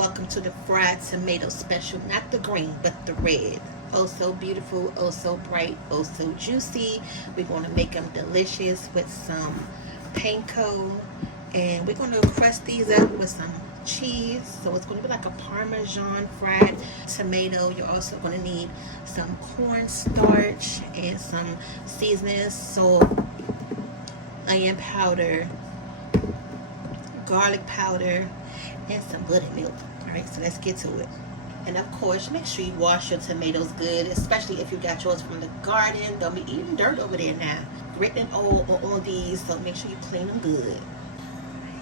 welcome to the fried tomato special. Not the green, but the red. Oh so beautiful, oh so bright, oh so juicy. We're going to make them delicious with some panko, and we're going to crust these up with some cheese. So it's going to be like a Parmesan fried tomato. You're also going to need some cornstarch and some seasonings, salt, onion powder, garlic powder, and some buttermilk. Alright, so let's get to it. And of course, make sure you wash your tomatoes good, especially if you got yours from the garden. Don't be eating dirt over there now. Grit and oil on these, so make sure you clean them good.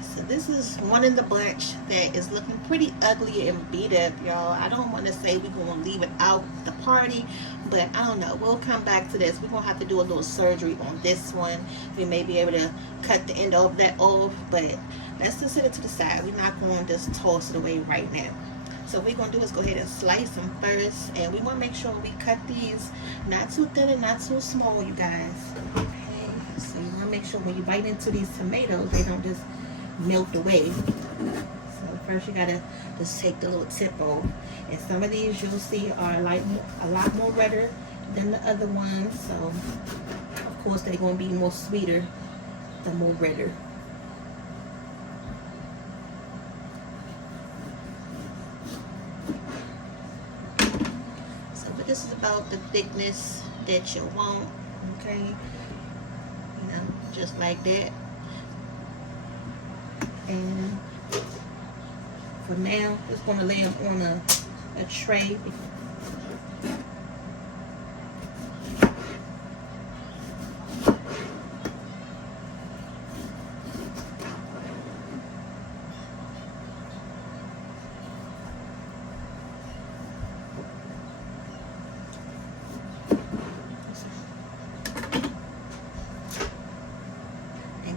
So this is one in the bunch that is looking pretty ugly and beat up, y'all. I don't want to say we're going to leave it out the party, but I don't know. We'll come back to this. We're going to have to do a little surgery on this one. We may be able to cut the end of that off, but let's just set it to the side. We're not going to just toss it away right now. So what we're going to do is go ahead and slice them first, and we want to make sure we cut these not too thin and not too small, you guys. Okay, so you want to make sure when you bite into these tomatoes, they don't just melt away. So first you gotta just take the little tip off, and some of these you'll see are like a lot more redder than the other ones, so of course they're going to be more sweeter the more redder. So but this is about the thickness that you want. Okay, you know, just like that. And for now, just going to lay them on a tray.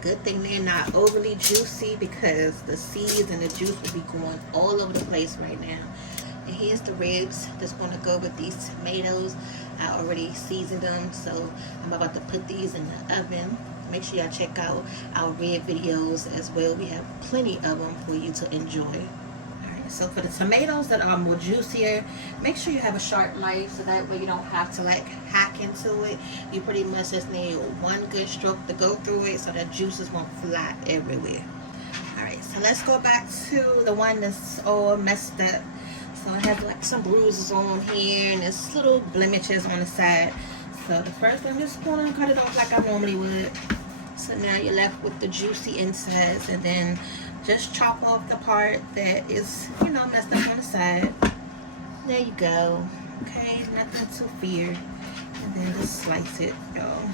Good thing they're not overly juicy, because the seeds and the juice will be going all over the place right now. And here's the ribs that's going to go with these tomatoes. I already seasoned them, so I'm about to put these in the oven. Make sure y'all check out our rib videos as well. We have plenty of them for you to enjoy. So for the tomatoes that are more juicier, make sure you have a sharp knife, so that way you don't have to like hack into it. You pretty much just need one good stroke to go through it, so that juices won't fly everywhere. Alright, so let's go back to the one that's all messed up. So it has like some bruises on here, and there's little blemishes on the side. So the first one, I'm just going to cut it off like I normally would. So now you're left with the juicy insides, and then just chop off the part that is, you know, messed up on the side. There you go. Okay, nothing to fear. And then just slice it, y'all.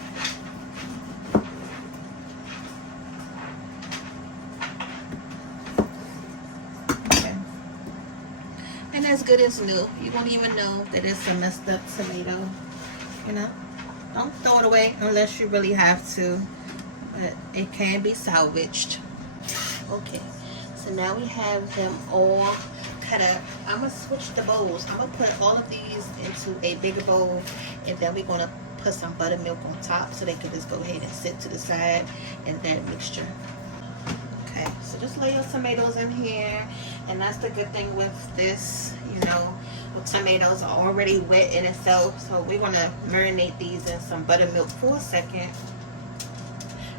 Okay. And as good as new. You won't even know that it's a messed up tomato. You know? Don't throw it away unless you really have to. But it can be salvaged. Okay, so now we have them all cut up. I'm going to switch the bowls. I'm going to put all of these into a bigger bowl, and then we're going to put some buttermilk on top so they can just go ahead and sit to the side in that mixture. Okay, so just lay your tomatoes in here, and that's the good thing with this, you know, the tomatoes are already wet in itself, so we're going to marinate these in some buttermilk for a second.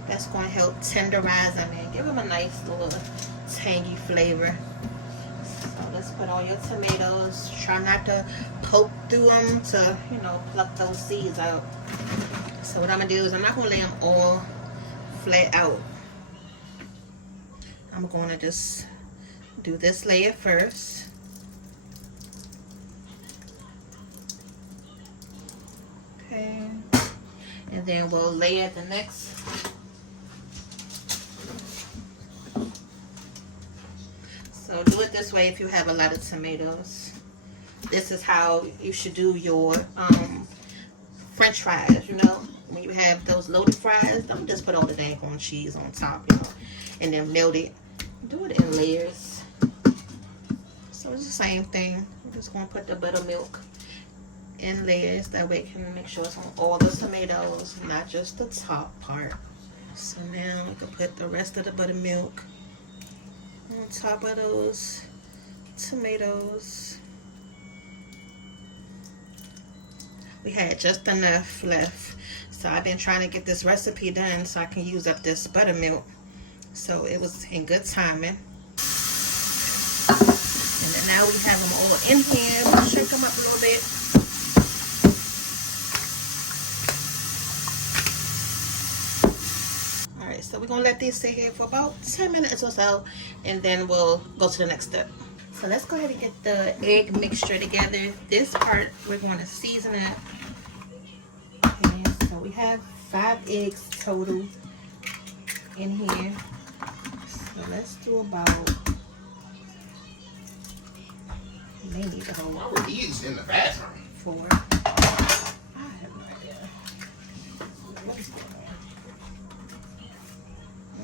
That's going to help tenderize them and give them a nice little tangy flavor. So let's put all your tomatoes. Try not to poke through them to, you know, pluck those seeds out. So what I'm going to do is I'm not going to lay them all flat out. I'm going to just do this layer first. Okay. And then we'll layer the next. So do it this way if you have a lot of tomatoes. This is how you should do your French fries, you know. When you have those loaded fries, don't just put all the daggone cheese on top, you know, and then melt it. Do it in layers. So it's the same thing. I'm just going to put the buttermilk in layers. That way you can make sure it's on all the tomatoes, not just the top part. So now we can put the rest of the buttermilk on top of those tomatoes. We had just enough left, so I've been trying to get this recipe done so I can use up this buttermilk. So it was in good timing. And then now we have them all in here. We'll shake them up a little bit. Alright, so we're going to let these sit here for about 10 minutes or so, and then we'll go to the next step. So let's go ahead and get the egg mixture together. This part, we're going to season it. Okay, so we have 5 eggs total in here. So let's do about, maybe the whole. Why were these in the bathroom? 4. I have no idea. What is going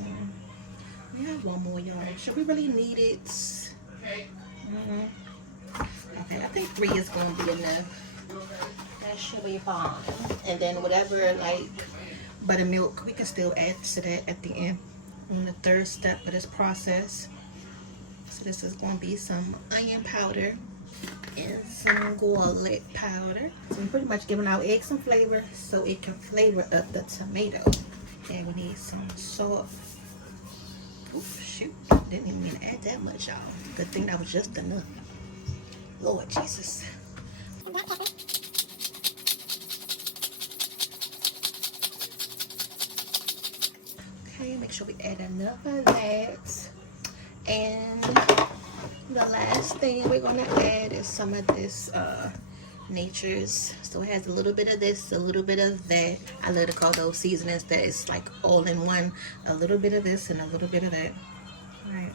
on? We have one more, y'all. Should we really need it? Okay. Okay, I think 3 is going to be enough. That should be fine. And then whatever, like buttermilk, we can still add to that at the end on the 3rd step of this process. So this is going to be some onion powder and some garlic powder. So we're pretty much giving our egg some flavor so it can flavor up the tomato. And we need some salt. Oh shoot, didn't even mean to add that much, y'all. Good thing that was just enough. Lord Jesus. Okay, make sure we add enough of that. And the last thing we're gonna add is some of this Nature's. So it has a little bit of this, a little bit of that. I love to call those seasonings that it's like all in one. A little bit of this and a little bit of that. All right.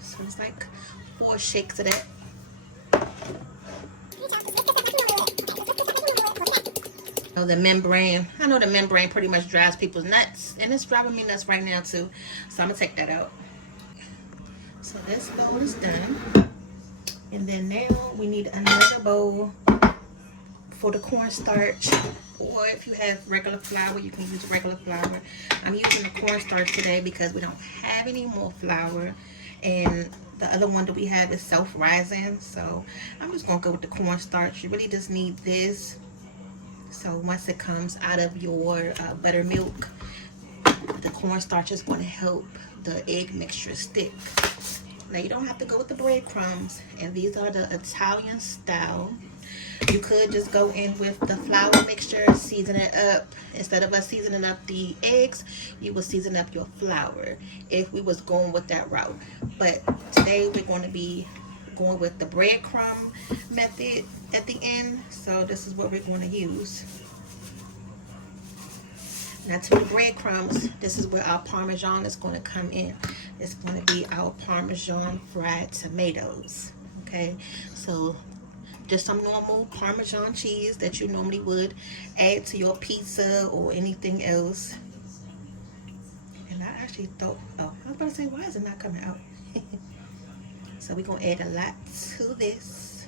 So it's like 4 shakes of that. Oh, the membrane. I know the membrane pretty much drives people's nuts, and it's driving me nuts right now too. So I'm gonna take that out. So this bowl is done. And then now we need another bowl for the cornstarch, or if you have regular flour, you can use regular flour. I'm using the cornstarch today because we don't have any more flour, and the other one that we have is self-rising, so I'm just gonna go with the cornstarch. You really just need this. So once it comes out of your buttermilk, the cornstarch is going to help the egg mixture stick. Now you don't have to go with the breadcrumbs, and these are the Italian style. You could just go in with the flour mixture, season it up. Instead of us seasoning up the eggs, you will season up your flour if we was going with that route. But today we're going to be going with the breadcrumb method at the end. So this is what we're going to use. Now to the breadcrumbs, this is where our Parmesan is going to come in. It's going to be our Parmesan fried tomatoes. Okay, so just some normal Parmesan cheese that you normally would add to your pizza or anything else. And I actually thought, oh, I was about to say, why is it not coming out? So we're going to add a lot to this.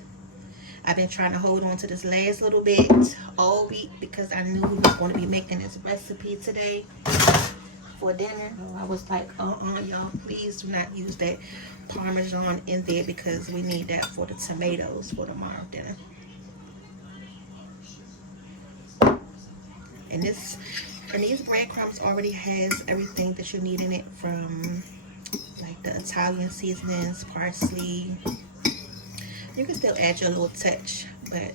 I've been trying to hold on to this last little bit all week because I knew we was going to be making this recipe today for dinner. So I was like, y'all, please do not use that Parmesan in there because we need that for the tomatoes for tomorrow dinner. And these breadcrumbs already has everything that you need in it, from like the Italian seasonings, parsley. You can still add your little touch, but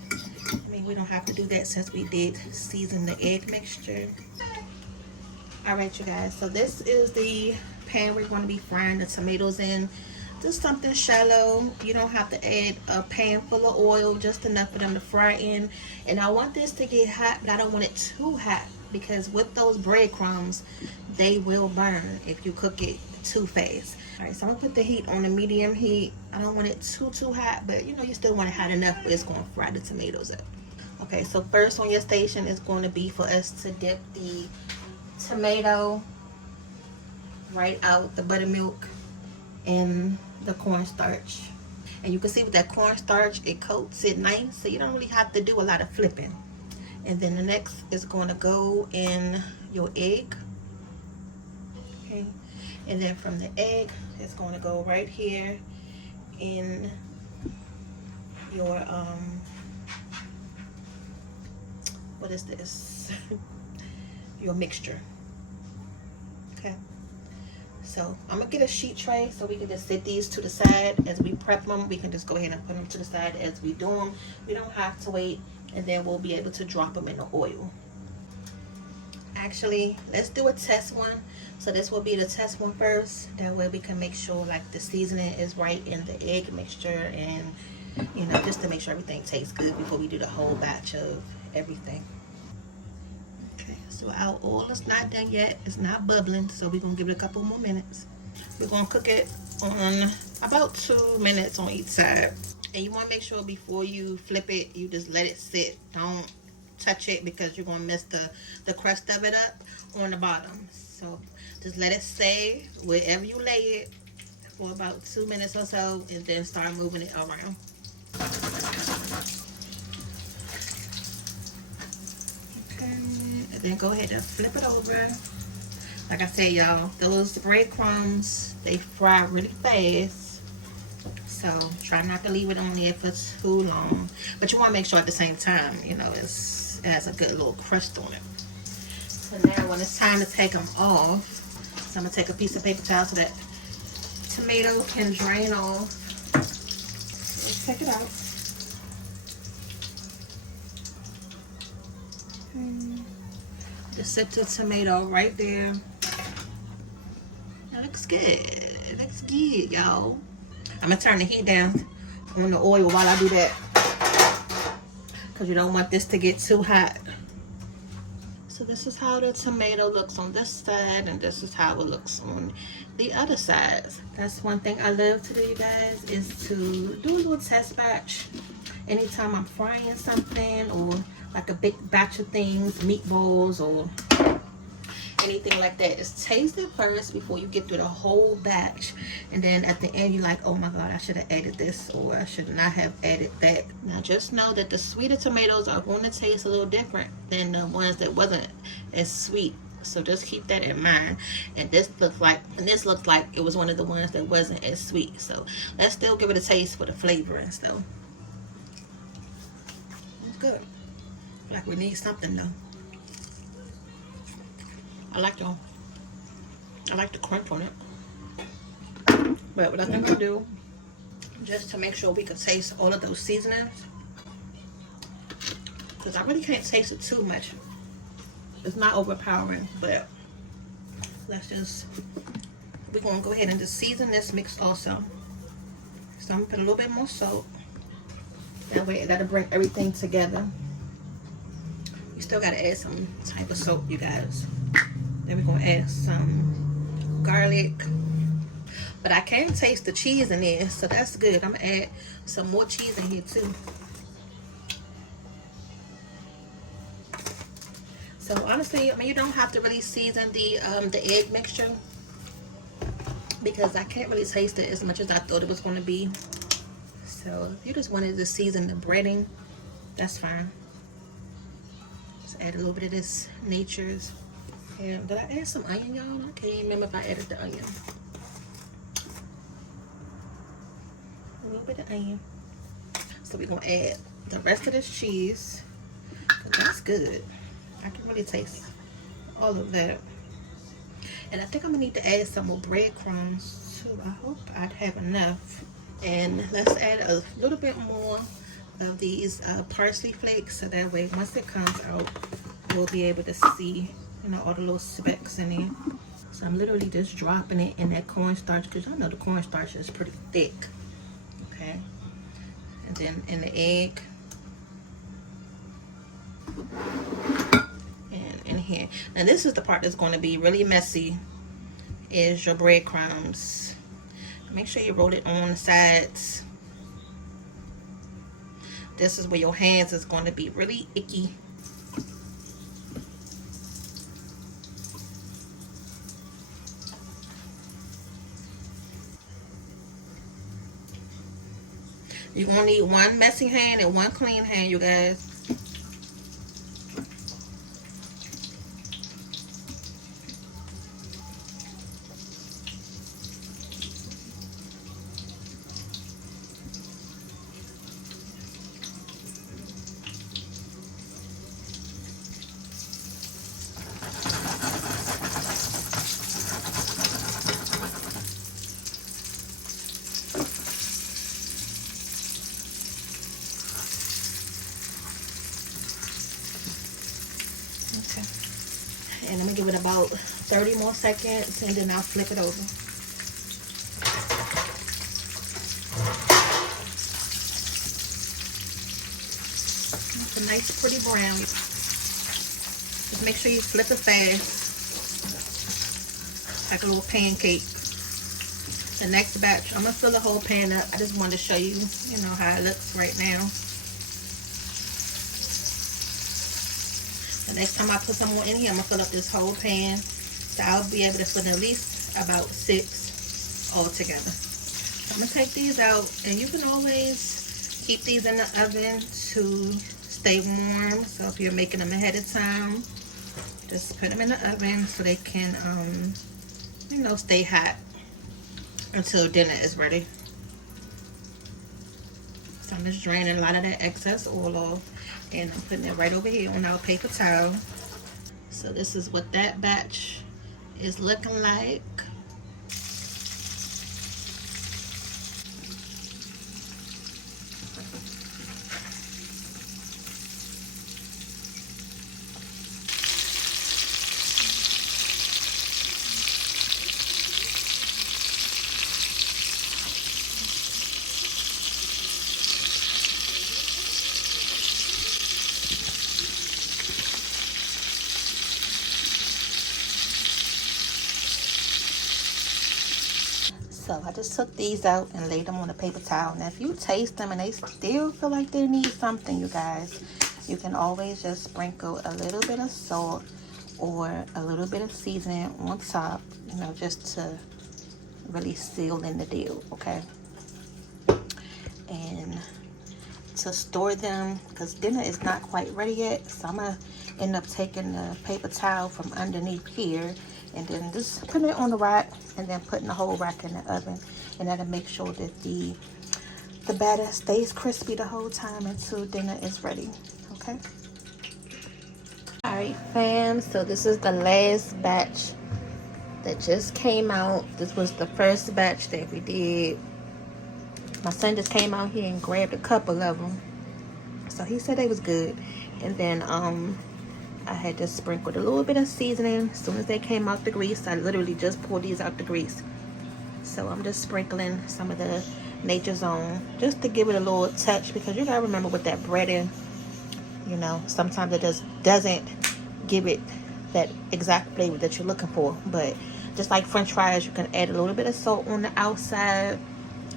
I mean, we don't have to do that since we did season the egg mixture. All right, you guys, so this is the pan we're going to be frying the tomatoes in. Just something shallow. You don't have to add a pan full of oil, just enough for them to fry in. And I want this to get hot, but I don't want it too hot, because with those breadcrumbs, they will burn if you cook it too fast. All right, so I'm gonna put the heat on the medium heat. I don't want it too hot, but you know, you still want it hot enough where it's gonna fry the tomatoes up. Okay, so first on your station is going to be for us to dip the tomato right out the buttermilk in the cornstarch. And you can see with that cornstarch, it coats it nice, so you don't really have to do a lot of flipping. And then the next is going to go in your egg. Okay, and then from the egg, it's going to go right here in your what is this? Your mixture. Okay. So I'm gonna get a sheet tray so we can just set these to the side as we prep them. We can just go ahead and put them to the side as we do them. We don't have to wait, and then we'll be able to drop them in the oil. Actually, let's do a test one. So this will be the test one first. That way we can make sure like the seasoning is right in the egg mixture, and you know, just to make sure everything tastes good before we do the whole batch of everything. Okay, so our oil is not done yet. It's not bubbling, so we're gonna give it a couple more minutes. We're gonna cook it on about 2 minutes on each side. And you want to make sure before you flip it, you just let it sit. Don't touch it because you're gonna mess the crust of it up on the bottom. So just let it stay wherever you lay it for about 2 minutes or so, and then start moving it around. Okay, and then go ahead and flip it over. Like I said, y'all, those breadcrumbs, they fry really fast. So try not to leave it on there for too long. But you want to make sure at the same time, you know, it has a good little crust on it. So now when it's time to take them off, so I'm going to take a piece of paper towel so that tomato can drain off. Let's take it out. Just set the tomato right there. That looks good. It looks good, y'all. I'm gonna turn the heat down on the oil while I do that, because you don't want this to get too hot. So this is how the tomato looks on this side, and this is how it looks on the other side. That's one thing I love to do, you guys, is to do a little test batch anytime I'm frying something, or like a big batch of things, meatballs or anything like that. Just taste it first before you get through the whole batch, and then at the end you're like, oh my god, I should have added this, or I should not have added that. Now just know that the sweeter tomatoes are going to taste a little different than the ones that wasn't as sweet, so just keep that in mind. And this looks like it was one of the ones that wasn't as sweet, so let's still give it a taste for the flavorings though. It's good. Like we need something though. I like the crunch on it. But what I think I'll do, just to make sure we can taste all of those seasonings, because I really can't taste it too much. It's not overpowering, but we're gonna go ahead and just season this mix also. So I'm gonna put a little bit more salt. That way that'll bring everything together. You still gotta add some type of salt, you guys. Then we're gonna add some garlic. But I can taste the cheese in there, so that's good. I'm gonna add some more cheese in here too. So honestly, I mean, you don't have to really season the egg mixture, because I can't really taste it as much as I thought it was gonna be. So if you just wanted to season the breading, that's fine. Just add a little bit of this Nature's. Did I add some onion, y'all? I can't remember if I added the onion. A little bit of onion. So we're gonna add the rest of this cheese. That's good. I can really taste all of that. And I think I'm gonna need to add some more breadcrumbs too. I hope I'd have enough. And let's add a little bit more of these parsley flakes, so that way once it comes out, we'll be able to see, you know, all the little specks in there. So I'm literally just dropping it in that cornstarch, because y'all know the cornstarch is pretty thick. Okay. And then in the egg. And in here. Now this is the part that's going to be really messy, is your breadcrumbs. Make sure you roll it on the sides. This is where your hands is going to be really icky. You're going to need one messy hand and one clean hand, you guys. Okay. And I'm gonna give it about 30 more seconds and then I'll flip it over. It's a nice pretty brown. Just make sure you flip it fast. Like a little pancake. The next batch, I'm gonna fill the whole pan up. I just wanted to show you, you know, how it looks right now. The next time I put some more in here, I'm gonna fill up this whole pan. So I'll be able to fill at least about 6 all together. So I'm gonna take these out, and you can always keep these in the oven to stay warm. So if you're making them ahead of time, just put them in the oven so they can, you know, stay hot until dinner is ready. So I'm just draining a lot of that excess oil off, and I'm putting it right over here on our paper towel. So this is what that batch is looking like. So I just took these out and laid them on a paper towel. Now if you taste them and they still feel like they need something, you guys, you can always just sprinkle a little bit of salt or a little bit of seasoning on top, you know, just to really seal in the deal, okay? And to store them, because dinner is not quite ready yet, so I'm gonna end up taking the paper towel from underneath here and then just putting it on the rack and then putting the whole rack in the oven, and that'll make sure that the batter stays crispy the whole time until dinner is ready. Okay. All right, fam, so this is the last batch that just came out. This was the first batch that we did. My son just came out here and grabbed a couple of them, so he said they was good. And then I had just sprinkled a little bit of seasoning. As soon as they came out the grease, I literally just pulled these out the grease. So I'm just sprinkling some of the Nature's Own just to give it a little touch, because you gotta remember with that breading, you know, sometimes it just doesn't give it that exact flavor that you're looking for. But just like French fries, you can add a little bit of salt on the outside,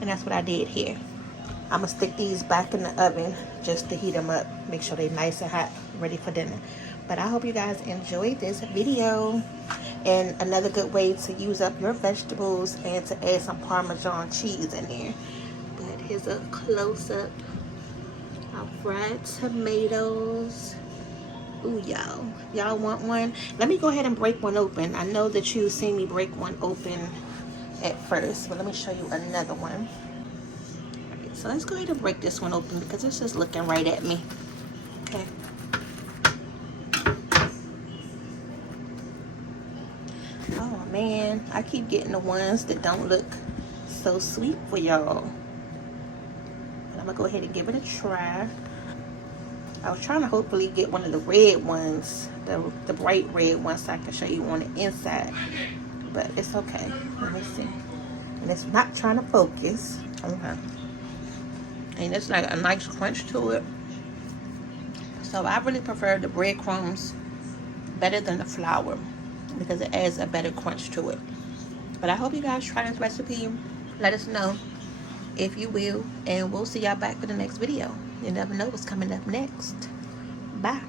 and that's what I did here. I'm gonna stick these back in the oven just to heat them up, make sure they're nice and hot, ready for dinner. But I hope you guys enjoyed this video. And another good way to use up your vegetables and to add some Parmesan cheese in there. But here's a close-up of fried tomatoes. Ooh, y'all want one? Let me go ahead and break one open. I know that you've seen me break one open at first, but let me show you another one. Okay, so let's go ahead and break this one open because it's just looking right at me. Okay. Oh man, I keep getting the ones that don't look so sweet for y'all. I'm gonna go ahead and give it a try. I was trying to hopefully get one of the red ones, the bright red ones, so I can show you on the inside. But it's okay. Let me see. And it's not trying to focus. Okay. And it's like a nice crunch to it. So I really prefer the breadcrumbs better than the flour, because it adds a better crunch to it. But I hope you guys try this recipe. Let us know if you will, and we'll see y'all back for the next video. You never know what's coming up next. Bye.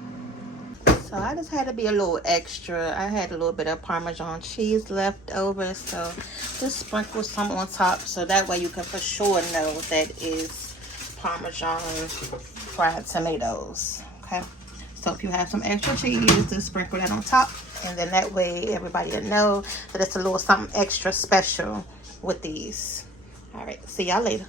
So I just had to be a little extra. I had a little bit of Parmesan cheese left over, so just sprinkle some on top, so that way you can for sure know that is Parmesan fried tomatoes. Okay, so if you have some extra cheese, just sprinkle that on top, and then that way everybody will know that it's a little something extra special with these. All right, see y'all later.